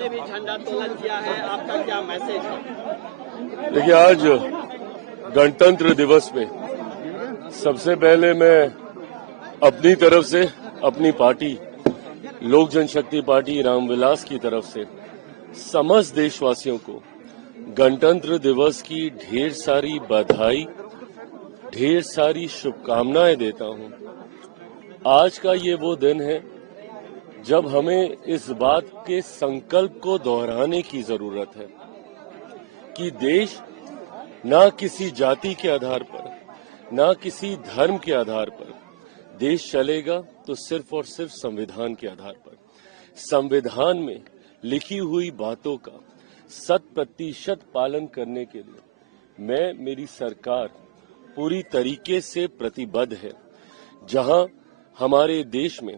आपने भी झंडा तोलन किया है, आपका क्या मैसेज है? देखिए, आज गणतंत्र दिवस में सबसे पहले मैं अपनी तरफ से, अपनी पार्टी लोक जनशक्ति पार्टी रामविलास की तरफ से समस्त देशवासियों को गणतंत्र दिवस की ढेर सारी बधाई, ढेर सारी शुभकामनाएं देता हूं। आज का ये वो दिन है जब हमें इस बात के संकल्प को दोहराने की जरूरत है कि देश न किसी जाति के आधार पर, न किसी धर्म के आधार पर देश चलेगा तो सिर्फ और सिर्फ संविधान के आधार पर। संविधान में लिखी हुई बातों का 100% पालन करने के लिए मेरी सरकार पूरी तरीके से प्रतिबद्ध है। जहां हमारे देश में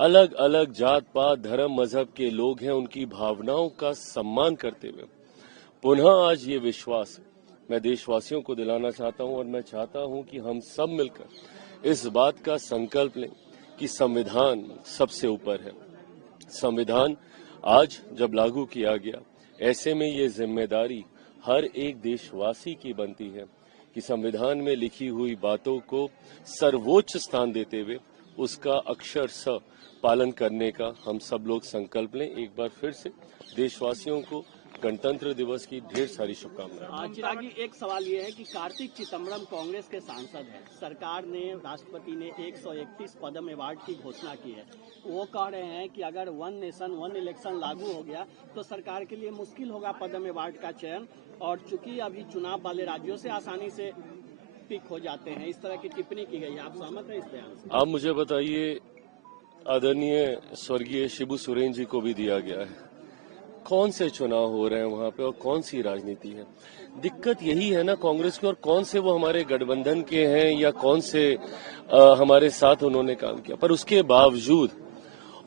अलग अलग जात पात धर्म मजहब के लोग हैं, उनकी भावनाओं का सम्मान करते हुए पुनः आज ये विश्वास मैं देशवासियों को दिलाना चाहता हूं और मैं चाहता हूं कि हम सब मिलकर इस बात का संकल्प लें कि संविधान सबसे ऊपर है। संविधान आज जब लागू किया गया, ऐसे में ये जिम्मेदारी हर एक देशवासी की बनती है कि संविधान में लिखी हुई बातों को सर्वोच्च स्थान देते हुए उसका अक्षरशः पालन करने का हम सब लोग संकल्प लें। एक बार फिर से देशवासियों को गणतंत्र दिवस की ढेर सारी शुभकामनाएं। चिराग जी, एक सवाल ये है कि कार्तिक चिदम्बरम कांग्रेस के सांसद हैं। सरकार ने, राष्ट्रपति ने 131 पद्म अवार्ड की घोषणा की है। वो कह रहे हैं कि अगर वन नेशन वन इलेक्शन लागू हो गया तो सरकार के लिए मुश्किल होगा पद्म अवार्ड का चयन, और चूंकि अभी चुनाव वाले राज्यों से आसानी से पिक हो जाते हैं। इस तरह की टिप्पणी की गई है, आप सहमत हैं इस बयान से? आप मुझे बताइए, आदरणीय स्वर्गीय शिबू सोरेन जी को भी दिया गया है। कौन से चुनाव हो रहे हैं वहां पे और कौन सी राजनीति है? दिक्कत यही है ना कांग्रेस की, और कौन से वो हमारे गठबंधन के हैं या कौन से हमारे साथ उन्होंने काम किया, पर उसके बावजूद,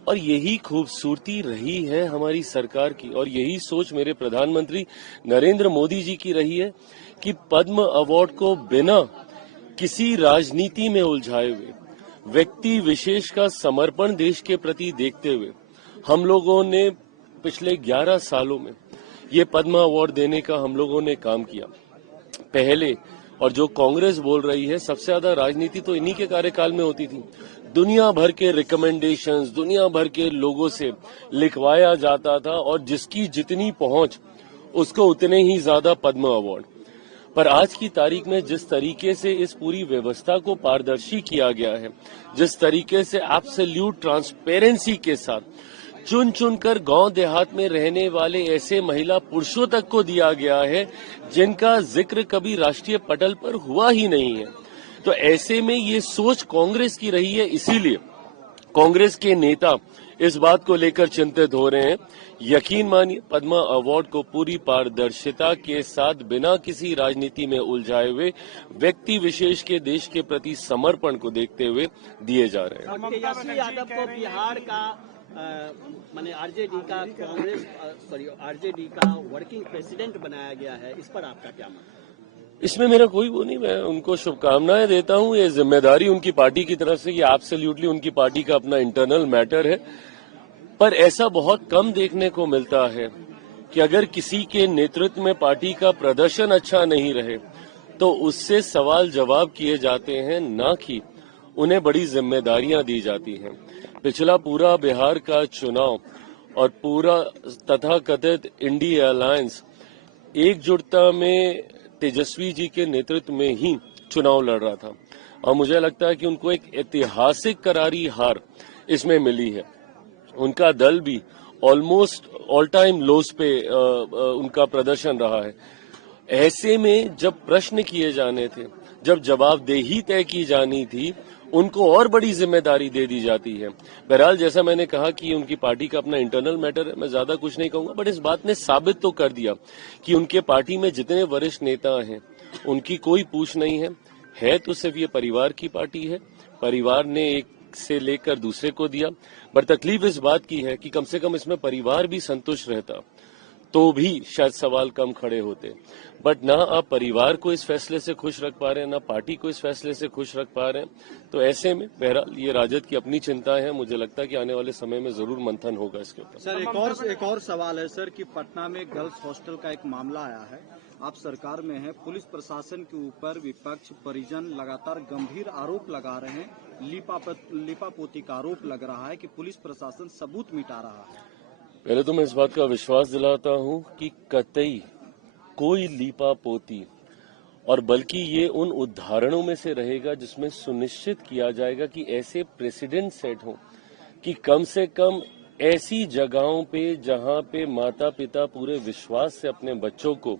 और यही खूबसूरती रही है हमारी सरकार की और यही सोच मेरे प्रधानमंत्री नरेंद्र मोदी जी की रही है कि पद्म अवार्ड को बिना किसी राजनीति में उलझाए हुए, व्यक्ति विशेष का समर्पण देश के प्रति देखते हुए हम लोगों ने पिछले 11 सालों में ये पद्म अवार्ड देने का हम लोगों ने काम किया पहले। और जो कांग्रेस बोल रही है, सबसे ज्यादा राजनीति तो इन्हीं के कार्यकाल में होती थी। दुनिया भर के रिकमेंडेशंस, दुनिया भर के लोगों से लिखवाया जाता था और जिसकी जितनी पहुंच उसको उतने ही ज्यादा पद्म अवार्ड। पर आज की तारीख में जिस तरीके से इस पूरी व्यवस्था को पारदर्शी किया गया है, जिस तरीके से एब्सोल्यूट ट्रांसपेरेंसी के साथ चुन चुनकर गांव देहात में रहने वाले ऐसे महिला पुरुषों तक को दिया गया है जिनका जिक्र कभी राष्ट्रीय पटल पर हुआ ही नहीं है, तो ऐसे में ये सोच कांग्रेस की रही है। इसीलिए कांग्रेस के नेता इस बात को लेकर चिंतित हो रहे हैं। यकीन मानिए, पद्म अवार्ड को पूरी पारदर्शिता के साथ बिना किसी राजनीति में उलझाए हुए व्यक्ति विशेष के देश के प्रति समर्पण को देखते हुए दिए जा रहे हैं। तेजस्वी यादव को बिहार का माने आरजेडी का आरजेडी का वर्किंग प्रेसिडेंट बनाया गया है, इस पर आपका क्या मानना है? इसमें मेरा कोई वो नहीं, मैं उनको शुभकामनाएं देता हूं। ये जिम्मेदारी उनकी पार्टी की तरफ से, ये एब्सोल्युटली उनकी पार्टी का अपना इंटरनल मैटर है। पर ऐसा बहुत कम देखने को मिलता है कि अगर किसी के नेतृत्व में पार्टी का प्रदर्शन अच्छा नहीं रहे तो उससे सवाल जवाब किए जाते हैं, ना कि उन्हें बड़ी जिम्मेदारियां दी जाती हैं। पिछला पूरा बिहार का चुनाव और पूरा तथाकथित इंडिया अलायंस एकजुटता में तेजस्वी जी के नेतृत्व में ही चुनाव लड़ रहा था, और मुझे लगता है कि उनको एक ऐतिहासिक करारी हार इसमें मिली है। उनका दल भी ऑलमोस्ट ऑल टाइम लोस पे उनका प्रदर्शन रहा है। ऐसे में जब प्रश्न किए जाने थे, जब जवाबदेही तय की जानी थी, उनको और बड़ी जिम्मेदारी दे दी जाती है। बहरहाल, जैसा मैंने कहा कि उनकी पार्टी का अपना इंटरनल मैटर है, मैं ज्यादा कुछ नहीं कहूंगा, बट इस बात ने साबित तो कर दिया कि उनके पार्टी में जितने वरिष्ठ नेता हैं उनकी कोई पूछ नहीं है तो सिर्फ ये परिवार की पार्टी है। परिवार ने एक से लेकर दूसरे को दिया, पर तकलीफ इस बात की है कि कम से कम इसमें परिवार भी संतुष्ट रहता तो भी शायद सवाल कम खड़े होते। बट ना आप परिवार को इस फैसले से खुश रख पा रहे हैं, ना पार्टी को इस फैसले से खुश रख पा रहे हैं। तो ऐसे में बहरहाल ये राजद की अपनी चिंता है। मुझे लगता है कि आने वाले समय में जरूर मंथन होगा इसके ऊपर। सर एक और सवाल है सर कि पटना में गर्ल्स हॉस्टल का एक मामला आया है, आप सरकार में हैं, पुलिस प्रशासन के ऊपर विपक्ष परिजन लगातार गंभीर आरोप लगा रहे हैं, लीपापोती का आरोप लग रहा है कि पुलिस प्रशासन सबूत मिटा रहा है। पहले तो मैं इस बात का विश्वास दिलाता हूं कि कतई कोई लीपापोती, और बल्कि ये उन उदाहरणों में से रहेगा जिसमें सुनिश्चित किया जाएगा कि ऐसे प्रेसिडेंट सेट हों कि कम से कम ऐसी जगहों पे जहां पे माता पिता पूरे विश्वास से अपने बच्चों को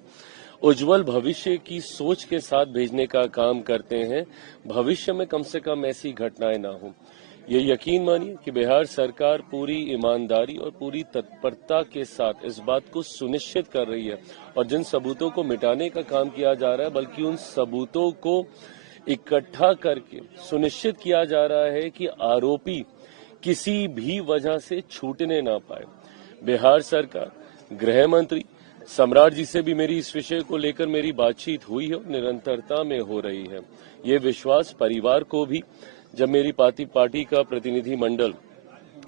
उज्जवल भविष्य की सोच के साथ भेजने का काम करते हैं, भविष्य में कम से कम ऐसी घटनाएं ना हो। ये यकीन मानिए कि बिहार सरकार पूरी ईमानदारी और पूरी तत्परता के साथ इस बात को सुनिश्चित कर रही है, और जिन सबूतों को मिटाने का काम किया जा रहा है बल्कि उन सबूतों को इकट्ठा करके सुनिश्चित किया जा रहा है कि आरोपी किसी भी वजह से छूटने ना पाए। बिहार सरकार, गृह मंत्री सम्राट जी से भी मेरी इस विषय को लेकर मेरी बातचीत हुई है और निरंतरता में हो रही है। ये विश्वास परिवार को भी, जब मेरी पार्टी का प्रतिनिधि मंडल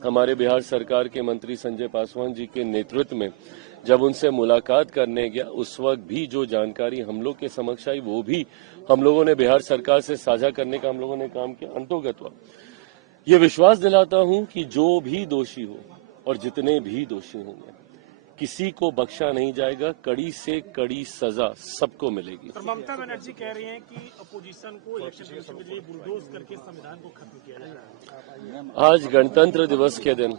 हमारे बिहार सरकार के मंत्री संजय पासवान जी के नेतृत्व में जब उनसे मुलाकात करने गया, उस वक्त भी जो जानकारी हम लोग के समक्ष आई वो भी हम लोगों ने बिहार सरकार से साझा करने का हम लोगों ने काम किया। अंतोगत्वा ये विश्वास दिलाता हूं कि जो भी दोषी हो और जितने भी दोषी होंगे, किसी को बख्शा नहीं जाएगा, कड़ी से कड़ी सजा सबको मिलेगी। ममता बनर्जी कह रही हैं कि अपोजिशन को इलेक्शन कमीशन के लिए बुलडोज करके संविधान को खत्म किया जाएगा। आज गणतंत्र दिवस के दिन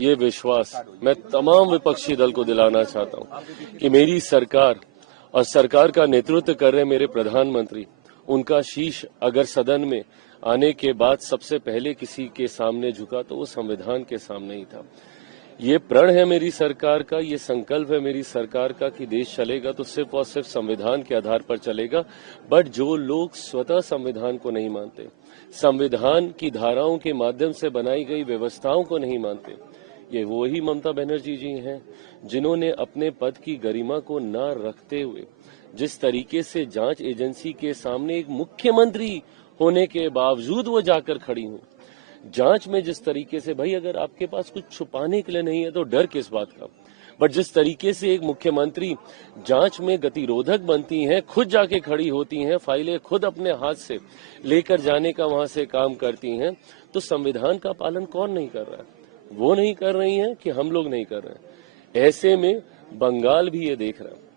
ये विश्वास मैं तमाम विपक्षी दल को दिलाना चाहता हूं कि मेरी सरकार और सरकार का नेतृत्व कर रहे मेरे प्रधानमंत्री, उनका शीश अगर सदन में आने के बाद सबसे पहले किसी के सामने झुका तो वो संविधान के सामने ही था। ये प्रण है मेरी सरकार का, ये संकल्प है मेरी सरकार का कि देश चलेगा तो सिर्फ और सिर्फ संविधान के आधार पर चलेगा। बट जो लोग स्वतः संविधान को नहीं मानते, संविधान की धाराओं के माध्यम से बनाई गई व्यवस्थाओं को नहीं मानते, ये वही ममता बनर्जी जी हैं जिन्होंने अपने पद की गरिमा को न रखते हुए जिस तरीके से जांच एजेंसी के सामने एक मुख्यमंत्री होने के बावजूद वो जाकर खड़ी हूं, जांच में जिस तरीके से, भाई अगर आपके पास कुछ छुपाने के लिए नहीं है तो डर किस बात का, बट जिस तरीके से एक मुख्यमंत्री जांच में गतिरोधक बनती हैं, खुद जाके खड़ी होती हैं, फाइलें खुद अपने हाथ से लेकर जाने का वहां से काम करती हैं, तो संविधान का पालन कौन नहीं कर रहा है? वो नहीं कर रही हैं कि हम लोग नहीं कर रहे हैं। ऐसे में बंगाल भी ये देख रहा है,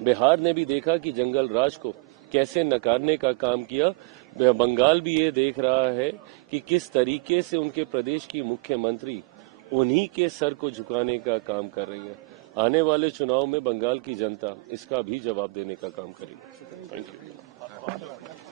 बिहार ने भी देखा कि जंगल राज को कैसे नकारने का काम किया, बंगाल भी ये देख रहा है कि किस तरीके से उनके प्रदेश की मुख्यमंत्री उन्हीं के सर को झुकाने का काम कर रही है। आने वाले चुनाव में बंगाल की जनता इसका भी जवाब देने का काम करेगी। Thank you.